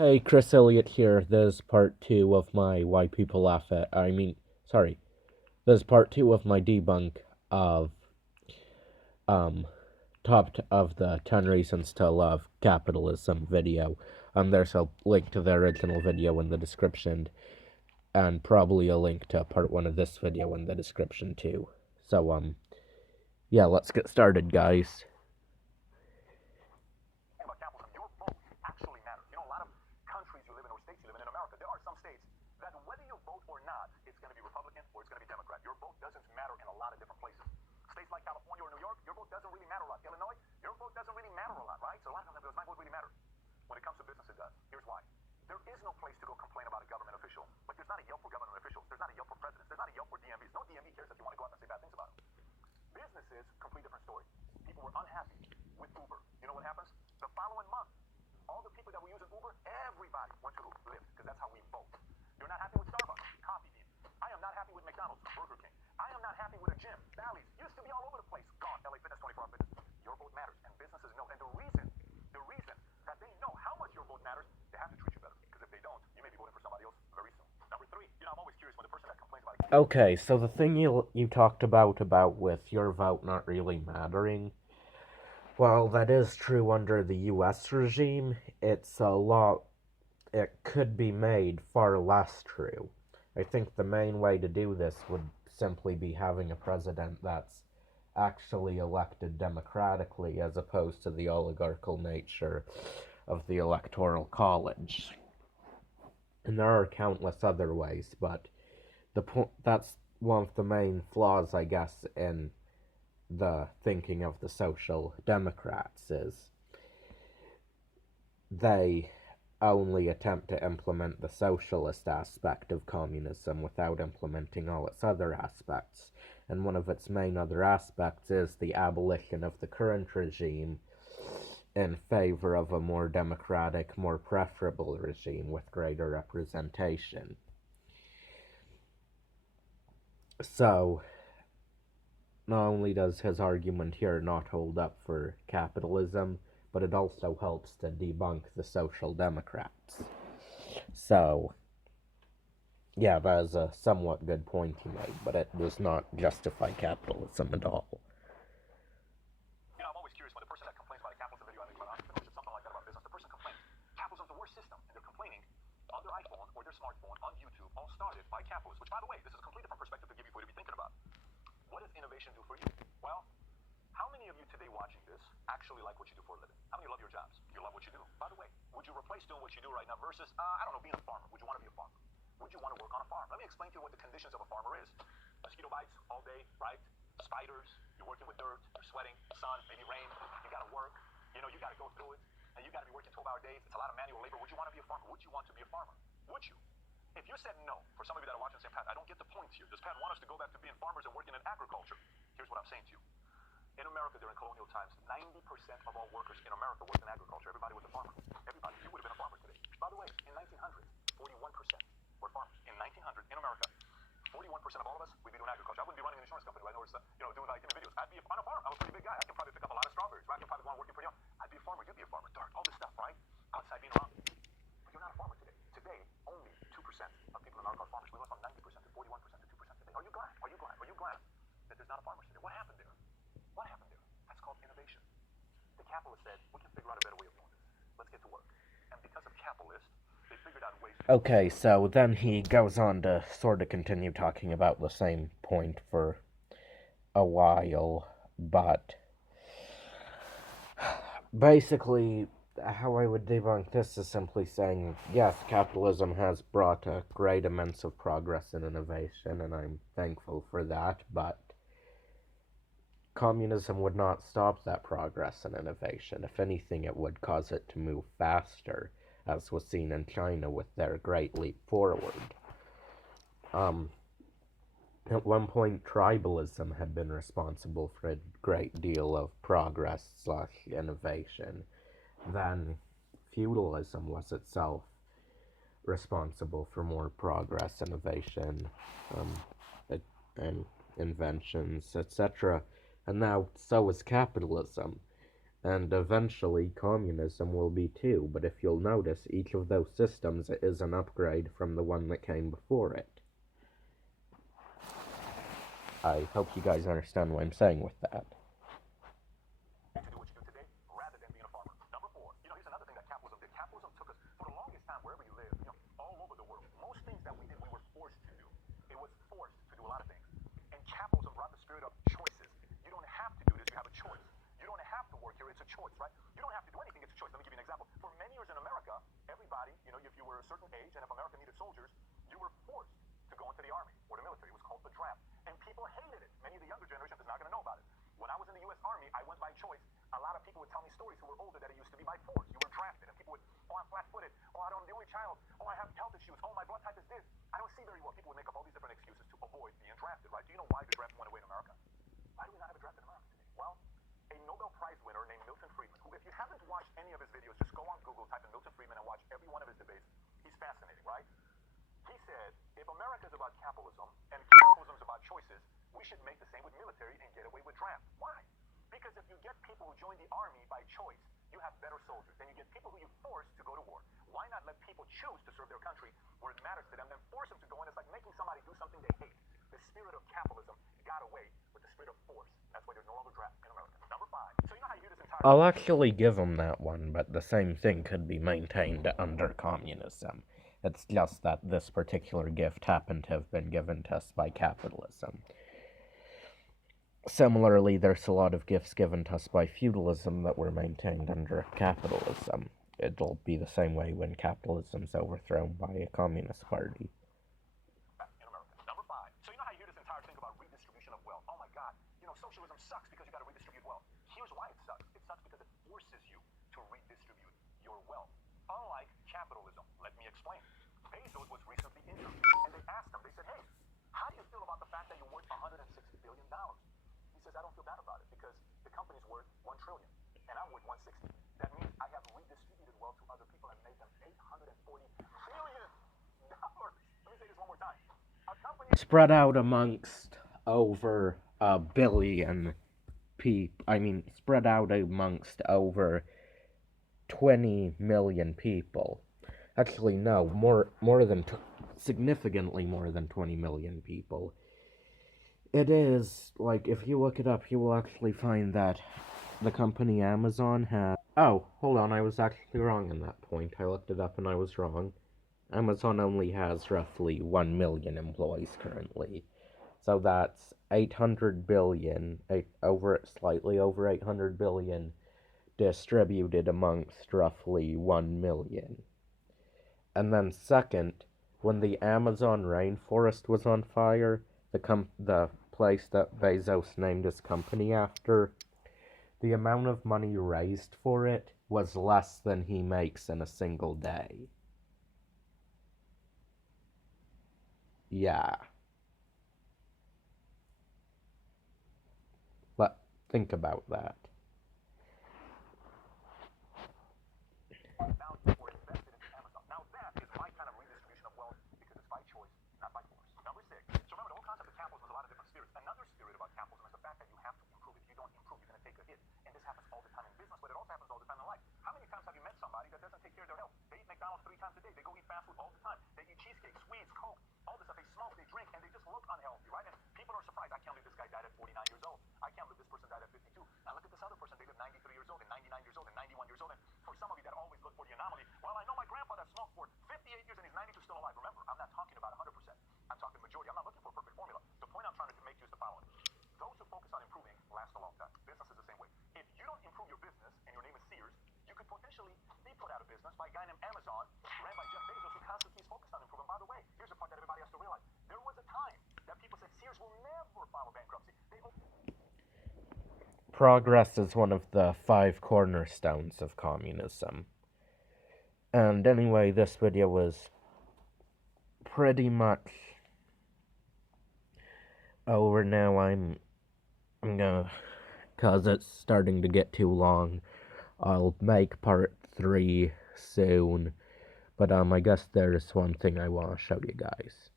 Hey, Chris Elliott here. This is part two of my Why People Laugh at. Sorry. This is part two of my debunk of um of the 10 reasons to love capitalism video. There's a link to the original video in the description, and probably a link to part one of this video in the description too. So yeah, let's get started, guys. About capitalism, your vote actually matters. You know, a lot of countries you live in or states you live in America, there are some states that whether you vote or not, it's going to be Republican or it's going to be Democrat. Your vote doesn't matter in a lot of different places. States like California or New York, your vote doesn't really matter a lot. Illinois, your vote doesn't really matter a lot, right? So a lot of times, does my vote really matter? When it comes to business, it does. Here's why. There is no place to go complain about a government official. Like, there's not a Yelp for government officials. There's not a Yelp for presidents. There's not a Yelp for DMVs. No DMV cares if you want to go out and say bad things about them. Businesses, complete different story. People were unhappy with Uber. You know what happens? The following month, all the people that were using Uber, everybody went to Lyft because that's how we vote. You're not happy with Starbucks, Coffee Bean. I am not happy with McDonald's, Burger King. I am not happy with a gym, Bally's. Used to be all over the place. Gone, LA Fitness, 24-hour fitness. Your vote matters, and businesses know. And the reason that they know how much your vote matters, they have to treat you better. Because if they don't, you may be voting for somebody else very soon. Number three, I'm always curious when the person that complains about it. Okay, so the thing you talked about with your vote not really mattering. Well, that is true under the US regime. It could be made far less true. I think the main way to do this would simply be having a president that's actually elected democratically as opposed to the oligarchical nature of the electoral college. And there are countless other ways, but that's one of the main flaws, I guess, in the thinking of the social democrats is they only attempt to implement the socialist aspect of communism without implementing all its other aspects. And one of its main other aspects is the abolition of the current regime in favor of a more democratic, more preferable regime with greater representation. So, not only does his argument here not hold up for capitalism, but it also helps to debunk the social democrats. So, yeah, that is a somewhat good point he made, but it does not justify capitalism at all. I'm always curious when the person that complains about a capitalism video, I think about entrepreneurship, something like that about business. The person complains, capitalism's the worst system, and they're complaining on their iPhone or their smartphone on YouTube, all started by capitalists. Which, by the way, this is a completely different perspective to give you for you to be thinking about. What does innovation do for you? Well, how many of you today watching this actually like what you do for a living? How many love your jobs? You love what you do. By the way, would you replace doing what you do right now versus, I don't know, being a farmer? Would you want to be a farmer? Would you want to work on a farm? Let me explain to you what the conditions of a farmer is. Mosquito bites all day, right? Spiders, you're working with dirt, you're sweating, sun, maybe rain, you gotta work, you gotta go through it, and you gotta be working 12-hour days. It's a lot of manual labor. Would you want to be a farmer? Would you want to be a farmer? Would you? If you said no, for some of you that are watching saying, Pat, I don't get the point here. Does Pat want us to go back to being farmers and working in agriculture? Here's what I'm saying to you. In America during colonial times, 90% of all workers in America worked in agriculture. Everybody was a farmer. Everybody. You would have been a farmer today. By the way, in 1900, 41% were farmers. In 1900, in America, 41% of all of us, we'd be doing agriculture. I wouldn't be running an insurance company right now, doing like videos. I'd be on a farm. I'm a pretty big guy. I can probably pick up a lot of strawberries. Right? I can probably go on working for you. I'd be a farmer. You'd be a farmer. Dark. All this stuff, right? Outside being around. But you're not a farmer today. Today, only 2% of people in America are farmers. We went from 90% to 41% to 2% today. Are you glad? Are you glad? Are you glad that there's not a farmers today? What happened there? What happened there? That's called innovation. The capitalists said, we can figure out a better way of doing this. Let's get to work. And because of capitalists, they figured out ways to... Okay, so then he goes on to sort of continue talking about the same point for a while, but basically, how I would debunk this is simply saying, yes, capitalism has brought a great immense of progress and innovation, and I'm thankful for that, but communism would not stop that progress and innovation. If anything, it would cause it to move faster, as was seen in China with their great leap forward. At one point, tribalism had been responsible for a great deal of progress/innovation. Then feudalism was itself responsible for more progress, innovation, and inventions, etc. And now so is capitalism. And eventually communism will be too, but if you'll notice, each of those systems is an upgrade from the one that came before it. I hope you guys understand what I'm saying with that. To do what you do today, rather than being a farmer. Number four, here's another thing that capitalism did. Capitalism took us, for the longest time, wherever you live, all over the world. Most things that we did, we were forced to do. It was forced to do a lot of things. And capitalism brought the spirit of choices. You don't have to do this, you have a choice. You don't have to work here, it's a choice, right? You don't have to do anything, it's a choice. Let me give you an example. For many years in America, everybody, if you were a certain age and if America needed soldiers, you were forced to go into the army or the military. It was called the draft. And people hated it. Many of the younger generation is not going to know about it. When I was in the U.S. Army, I went by choice. A lot of people would tell me stories who were older that it used to be by force. You were drafted. And people would, I'm flat-footed. I'm the only child. I have health issues. My blood type is this. I don't see very well. People would make up all these different excuses to avoid being drafted, right? Do you know why the draft went away in America? Why do we not have a draft in America today? Well, a Nobel Prize winner named Milton Friedman, who, if you haven't watched any of his videos, just go on Google, type in Milton Friedman, and watch every one of his debates. He's fascinating, right? He said, if America is about capitalism and capitalism is about choices, we should make the same with military and get away with draft. Why? Because if you get people who join the army by choice, you have better soldiers. Then you get people who you force to go to war. Why not let people choose to serve their country where it matters to them, then force them to go in? It's like making somebody do something they hate. The spirit of capitalism got away with the spirit of force. That's why there's no longer draft in America. Number five. So you know how you hear this entire... I'll actually give him that one, but the same thing could be maintained under communism. It's just that this particular gift happened to have been given to us by capitalism. Similarly, there's a lot of gifts given to us by feudalism that were maintained under capitalism. It'll be the same way when capitalism's overthrown by a communist party. Number five. So you know how you hear this entire thing about redistribution of wealth? Oh my God, socialism sucks because you got to redistribute wealth. Here's why it sucks. It sucks because it forces you to redistribute your wealth. Unlike capitalism, let me explain. Bezos was recently interviewed, and they asked him, they said, hey, how do you feel about the fact that you're worth $160 billion? He says, I don't feel bad about it because the company's worth $1 trillion, and I'm worth $160. That means I have redistributed wealth to other people and made them $840 billion. Let me say this one more time. A company spread out amongst over a billion people. Spread out amongst over 20 million people. Actually, no, significantly more than 20 million people. It is, if you look it up, you will actually find that the company Amazon has... Oh, hold on, I was actually wrong on that point. I looked it up and I was wrong. Amazon only has roughly 1 million employees currently. So that's 800 billion, slightly over 800 billion distributed amongst roughly 1 million. And then second, when the Amazon rainforest was on fire, the place that Bezos named his company after, the amount of money raised for it was less than he makes in a single day. Yeah. But think about that. value or invested into Amazon. Now that is my kind of redistribution of wealth because it's by choice, not by force. Number six. So remember, the whole concept of capitalism has a lot of different spirits. Another spirit about capitalism is the fact that you have to improve. If you don't improve, you're going to take a hit. And this happens all the time in business, but it also happens all the time in life. How many times have you met somebody that doesn't take care of their health? They eat McDonald's 3 times a day. They go eat fast food all the time. They eat cheesecakes, sweets, Coke, all this stuff. They smoke, they drink, and they just look unhealthy, right? And people are surprised. I can't believe this guy died at 49 years old. I can't believe this person died at 52. Now look at this other person. They live 93 years old and 99 years old and 91 years old. And for some of you that always look for the anomaly, well, I know my grandfather smoked for 58 years and he's 92 still alive. Remember, I'm not talking about 100%. I'm talking majority. I'm not looking for a perfect formula. The point I'm trying to make you is the following. Those who focus on improving last a long time. Business is the same way. If you don't improve your business and your name is Sears, you could potentially be put out of business by a guy named Amazon, ran by Jeff Bezos, who constantly is focused on improving. By the way, here's the part that everybody has to realize. There was a time that people said Sears will never file bankruptcy. Progress is one of the 5 cornerstones of communism. And anyway, this video was pretty much over now. I'm gonna, cause it's starting to get too long, I'll make part 3 soon. But I guess there's one thing I want to show you guys.